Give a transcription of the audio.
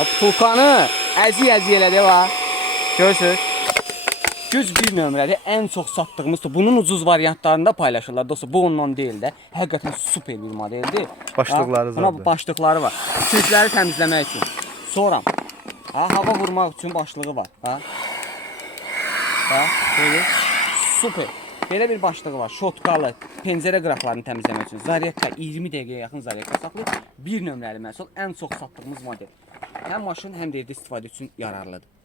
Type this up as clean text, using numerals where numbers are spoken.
Tulkanı əzi elədi va. Görürsünüz? Güc bir nömrədir. Ən çox satdığımızdır. Bunun ucuz variantlarında paylaşırlar. Dostlar, bu ondan deyil də. Həqiqətən super bir modeldir. Başlıqları zaten. Buna başlıqları var. Sürükləri təmizləmək üçün. Sonra hava vurmaq üçün başlığı var. Böyle super. Belə bir başlığı var. Şotkalı, pencərə qıraqlarını təmizləmək üçün. Zaryadka 20 dəqiqəyə yaxın zaryadka saxlayır. Bir nömrəli məhsul, ən çox satdığımız model. Həm maşın, həm də evdə istifadə üçün yararlıdır.